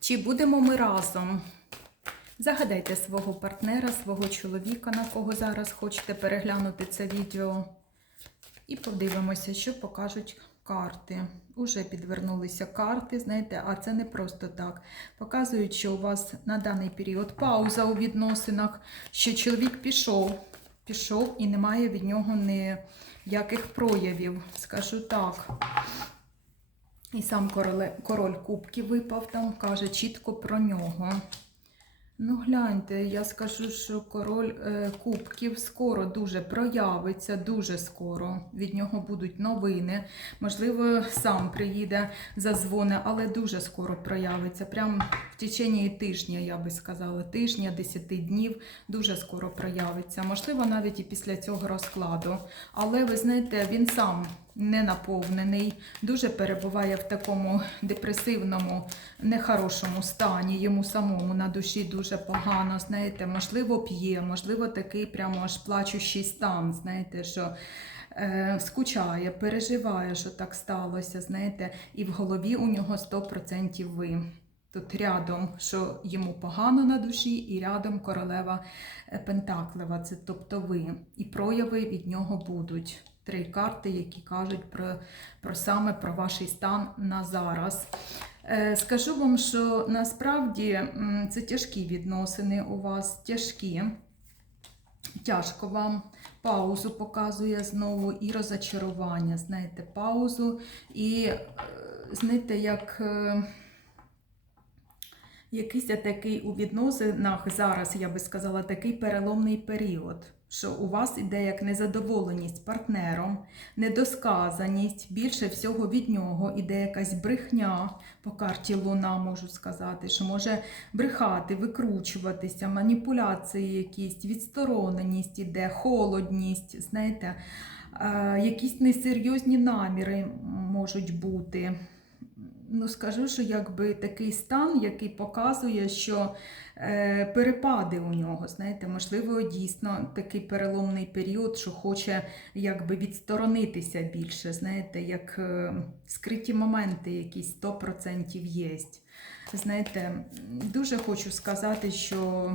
Чи будемо ми разом? Загадайте свого партнера, свого чоловіка, на кого зараз хочете переглянути це відео. І подивимося, що покажуть карти. Уже підвернулися карти, знаєте, а це не просто так. Показують, що у вас на даний період пауза у відносинах, що чоловік пішов, пішов і немає від нього ніяких проявів. Скажу так. І сам короле, король кубків випав там, каже чітко про нього. Ну, гляньте, я скажу, що король е, кубків скоро дуже проявиться, дуже скоро. Від нього будуть новини. Можливо, сам приїде, зазвоне, але дуже скоро проявиться. Прямо в течение тижня, я би сказала, тижня, 10 днів дуже скоро проявиться. Можливо, навіть і після цього розкладу. Але ви знаєте, він сам не наповнений, дуже перебуває в такому депресивному, нехорошому стані. Йому самому на душі дуже погано. Знаєте, можливо, п'є, можливо, такий прямо аж плачущий стан. Знаєте, що е, скучає, переживає, що так сталося. Знаєте, і в голові у нього 100% ви. Тут рядом, що йому погано на душі, і рядом королева е, Пентаклева, це тобто ви. І прояви від нього будуть. Три карти, які кажуть про, про саме про ваш стан на зараз. Е, Скажу вам, що насправді це тяжкі відносини у вас, тяжкі. Тяжко вам паузу показує знову і розочарування. Знаєте, паузу. І е, знаєте, як. Якийсь такий у відносинах зараз, я би сказала, такий переломний період, що у вас іде як незадоволеність партнером, недосказаність, більше всього від нього іде якась брехня по карті Луна, можу сказати, що може брехати, викручуватися, маніпуляції якісь, відстороненість іде, холодність, знаєте, е, якісь несерйозні наміри можуть бути ну скажу, що якби такий стан, який показує, що е, перепади у нього, знаєте, можливо, дійсно такий переломний період, що хоче якби відсторонитися більше, знаєте, як е, скриті моменти якісь 100% є. Знаєте, дуже хочу сказати, що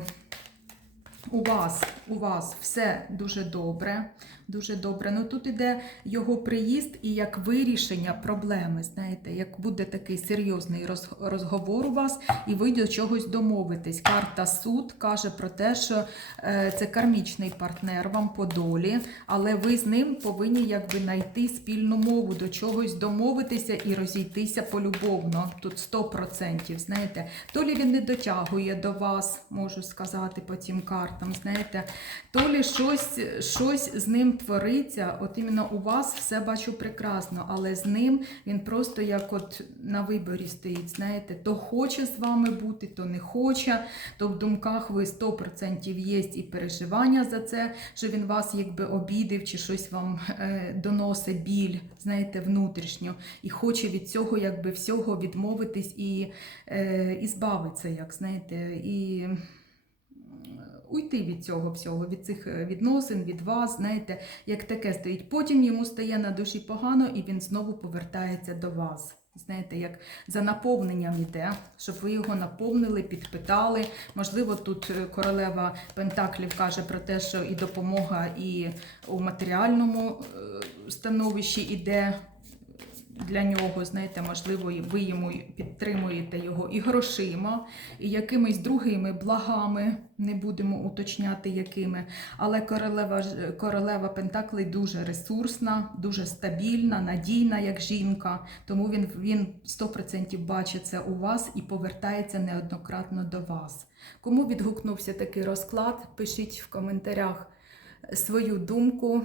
у вас, у вас все дуже добре, дуже добре. Ну тут іде його приїзд і як вирішення проблеми. Знаєте, як буде такий серйозний розговор у вас, і ви до чогось домовитесь. Карта суд каже про те, що е, це кармічний партнер вам по долі, але ви з ним повинні якби знайти спільну мову, до чогось домовитися і розійтися полюбовно. Тут 100%, знаєте. То лі він не дотягує до вас, можу сказати по цим картам, знаєте. То лі щось, щось з ним твориться, от іменно у вас все бачу прекрасно, але з ним він просто як от на виборі стоїть, знаєте, то хоче з вами бути, то не хоче, то в думках ви 100% є і переживання за це, що він вас якби обідив чи щось вам е, доносить біль, знаєте, внутрішньо, і хоче від цього якби всього відмовитись і, е, і збавитися, як знаєте, і уйти від цього всього, від цих е, відносин, від вас, знаєте, як таке стоїть. Потім йому стає на душі погано, і він знову повертається до вас. Знаєте, як за наповненням іде, щоб ви його наповнили, підпитали. Можливо, тут е, королева Пентаклів каже про те, що і допомога, і у матеріальному е, становищі іде для нього, знаєте, можливо, ви йому підтримуєте його і грошима, і якимись другими благами, не будемо уточняти якими. Але королева, королева Пентаклей дуже ресурсна, дуже стабільна, надійна, як жінка. Тому він, він 100% бачить у вас і повертається неоднократно до вас. Кому відгукнувся такий розклад, пишіть в коментарях свою думку.